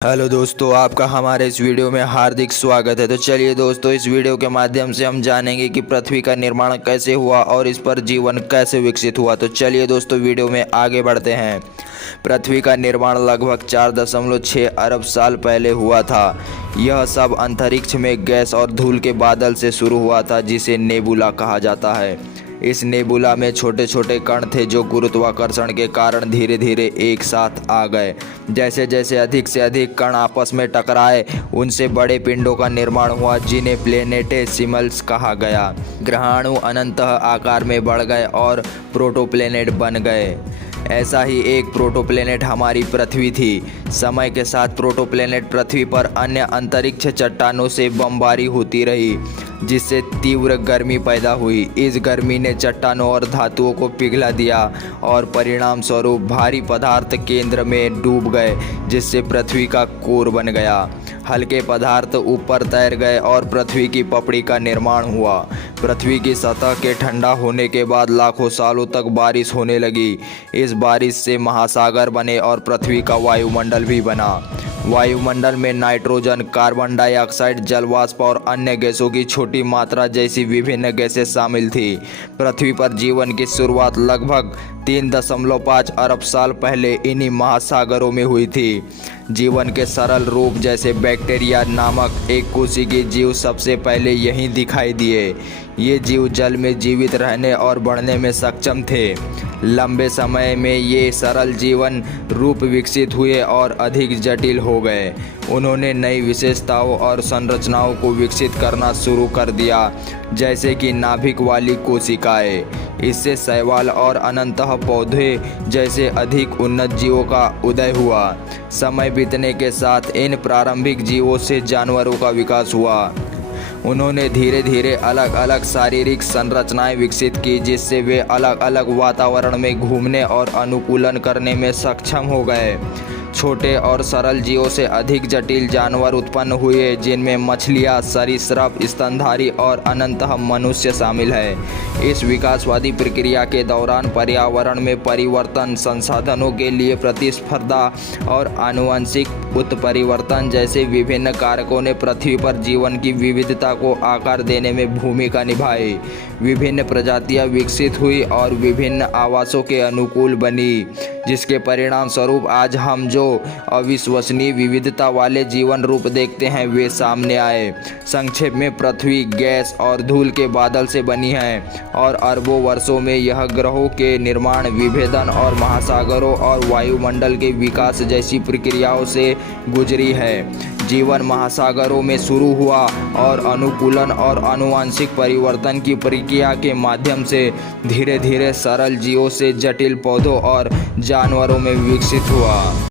Hello दोस्तों, आपका हमारे इस वीडियो में हार्दिक स्वागत है। तो चलिए दोस्तों, इस वीडियो के माध्यम से हम जानेंगे कि पृथ्वी का निर्माण कैसे हुआ और इस पर जीवन कैसे विकसित हुआ। तो चलिए दोस्तों, वीडियो में आगे बढ़ते हैं। पृथ्वी का निर्माण लगभग 4.6 अरब साल पहले हुआ था। यह सब अंतरिक्ष में गैस और धूल के बादल से शुरू हुआ था, जिसे नेबुला कहा जाता है। इस नेबुला में छोटे छोटे कण थे जो गुरुत्वाकर्षण के कारण धीरे धीरे एक साथ आ गए। जैसे जैसे अधिक से अधिक कण आपस में टकराए, उनसे बड़े पिंडों का निर्माण हुआ, जिन्हें प्लेनेटेसिमल्स कहा गया। ग्रहाणु अनंतः आकार में बढ़ गए और प्रोटोप्लेनेट बन गए। ऐसा ही एक प्रोटोप्लेनेट हमारी पृथ्वी थी। समय के साथ प्रोटोप्लेनेट पृथ्वी पर अन्य अंतरिक्ष चट्टानों से बमबारी होती रही, जिससे तीव्र गर्मी पैदा हुई। इस गर्मी ने चट्टानों और धातुओं को पिघला दिया और परिणाम स्वरूप भारी पदार्थ केंद्र में डूब गए, जिससे पृथ्वी का कोर बन गया। हल्के पदार्थ ऊपर तैर गए और पृथ्वी की पपड़ी का निर्माण हुआ। पृथ्वी की सतह के ठंडा होने के बाद लाखों सालों तक बारिश होने लगी। इस बारिश से महासागर बने और पृथ्वी का वायुमंडल भी बना। वायुमंडल में नाइट्रोजन, कार्बन डाइऑक्साइड, जलवाष्प और अन्य गैसों की छोटी मात्रा जैसी विभिन्न गैसें शामिल थी। पृथ्वी पर जीवन की शुरुआत लगभग 3.5 अरब साल पहले इन्हीं महासागरों में हुई थी। जीवन के सरल रूप जैसे बैक्टीरिया नामक एक कोशिकीय जीव सबसे पहले यहीं दिखाई दिए। ये जीव जल में जीवित रहने और बढ़ने में सक्षम थे। लंबे समय में ये सरल जीवन रूप विकसित हुए और अधिक जटिल हो गए। उन्होंने नई विशेषताओं और संरचनाओं को विकसित करना शुरू कर दिया, जैसे कि नाभिक वाली कोशिकाएं। इससे शैवाल और अनंतः पौधे जैसे अधिक उन्नत जीवों का उदय हुआ। समय बीतने के साथ इन प्रारंभिक जीवों से जानवरों का विकास हुआ। उन्होंने धीरे धीरे अलग अलग शारीरिक संरचनाएं विकसित की, जिससे वे अलग अलग वातावरण में घूमने और अनुकूलन करने में सक्षम हो गए। छोटे और सरल जीवों से अधिक जटिल जानवर उत्पन्न हुए, जिनमें मछलियाँ, सरीसृप, स्तनधारी और अनंतः मनुष्य शामिल है। इस विकासवादी प्रक्रिया के दौरान पर्यावरण में परिवर्तन, संसाधनों के लिए प्रतिस्पर्धा और आनुवंशिक उत्परिवर्तन जैसे विभिन्न कारकों ने पृथ्वी पर जीवन की विविधता को आकार देने में भूमिका निभाई। विभिन्न प्रजातियां विकसित हुई और विभिन्न आवासों के अनुकूल बनी, जिसके परिणाम स्वरूप आज हम जो अविश्वसनीय विविधता वाले जीवन रूप देखते हैं, वे सामने आए। संक्षेप में, पृथ्वी गैस और धूल के बादल से बनी है और अरबों वर्षों में यह ग्रहों के निर्माण, विभेदन और महासागरों और वायुमंडल के विकास जैसी प्रक्रियाओं से गुजरी है। जीवन महासागरों में शुरू हुआ और अनुकूलन और आनुवंशिक परिवर्तन की प्रक्रिया के माध्यम से धीरे धीरे सरल जीवों से जटिल पौधों और जानवरों में विकसित हुआ।